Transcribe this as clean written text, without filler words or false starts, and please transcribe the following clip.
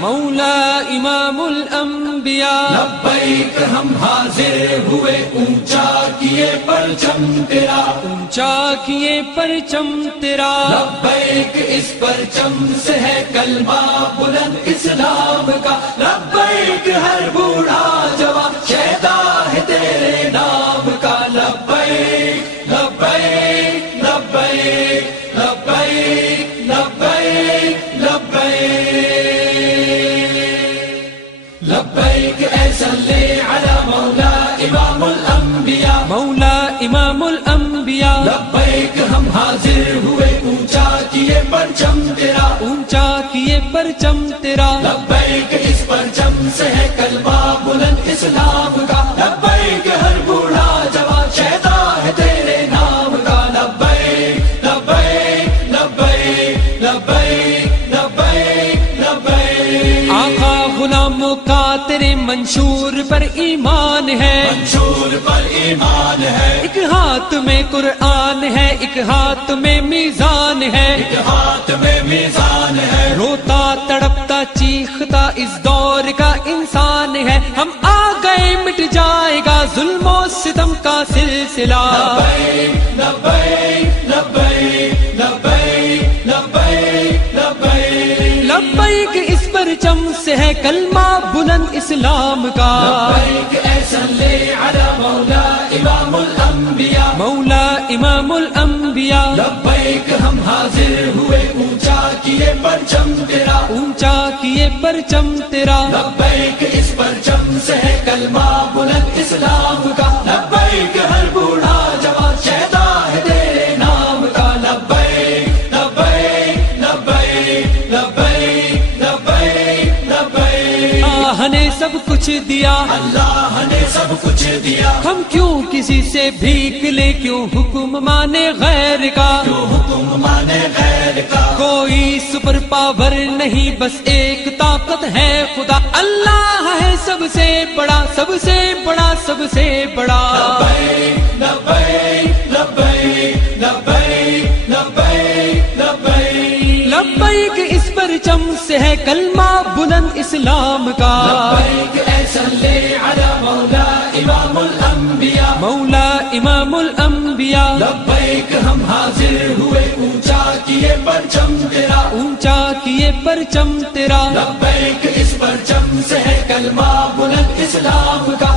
مولا امام الانبیاء لبیک ہم حاضر ہوئے اونچا کیے پرچم تیرا اونچا کیے پرچم تیرا لبیک اس پرچم سے ہے کلمہ بلند اسلام کا لبیک ہر بوڑھا جوان شیدا ہے تیرے نام کا لبیک لبیک لبیک لبیک لبیک لبیک لبیک اے صلی علی مولا امام الانبیاء مولا امام الانبیاء لبیک ہم حاضر ہوئے اونچا کیے پرچم تیرا اونچا کیے پرچم تیرا لبیک اس پرچم سے ہے کلمہ بلند اسلام کا لبیک ہر بوڑھا جوان شیدا ہے تیرے نام کا لبیک لبیک لبیک لبیک لبیک لبیک آقا غلاموں کا تیرے منشور پر ایمان ہے منشور پر ایمان ہے ایک ہاتھ میں قرآن ہے ایک ہاتھ میں میزان ہے ایک ہاتھ میں میزان ہے روتا تڑپتا چیختا اس دور کا انسان ہے ہم آ گئے مٹ جائے گا ظلم و ستم کا سلسلہ لبیک لبیک لبیک لبیک لبیک لبیک لبیک اس پرچم سے ہے کلمہ بلند اسلام کا لبیک اے صلی علی مولا امام الانبیاء مولا امام الانبیاء لبیک ہم حاضر ہوئے اونچا کیے پرچم تیرا اونچا کیے پرچم تیرا لبیک اس پرچم سے ہے کلمہ بلند اسلام کا لبیک ہر بوڑھا جوان شیدا ہے تیرے نام کا لبیک لبیک لبیک لبیک لبیک لبیک اللہ نے سب کچھ دیا اللہ نے سب کچھ دیا ہم کیوں کسی سے بھیک لے کیوں حکم مانے غیر کا تو حکم مانے غیر کا کوئی سپر پاور نہیں بس ایک طاقت ہے خدا اللہ ہے سب سے بڑا سب سے بڑا سب سے بڑا لبیک لبیک لبیک لبیک لبیک لبیک لبیک اس پرچم سے ہے کلمہ بلند اسلام کا لبیک اے صلی علی مولا امام الانبیاء مولا امام الانبیاء لبیک ہم حاضر ہوئے اونچا کیے پرچم تیرا اونچا کیے پرچم تیرا لبیک اس پرچم سے ہے کلمہ بلند اسلام کا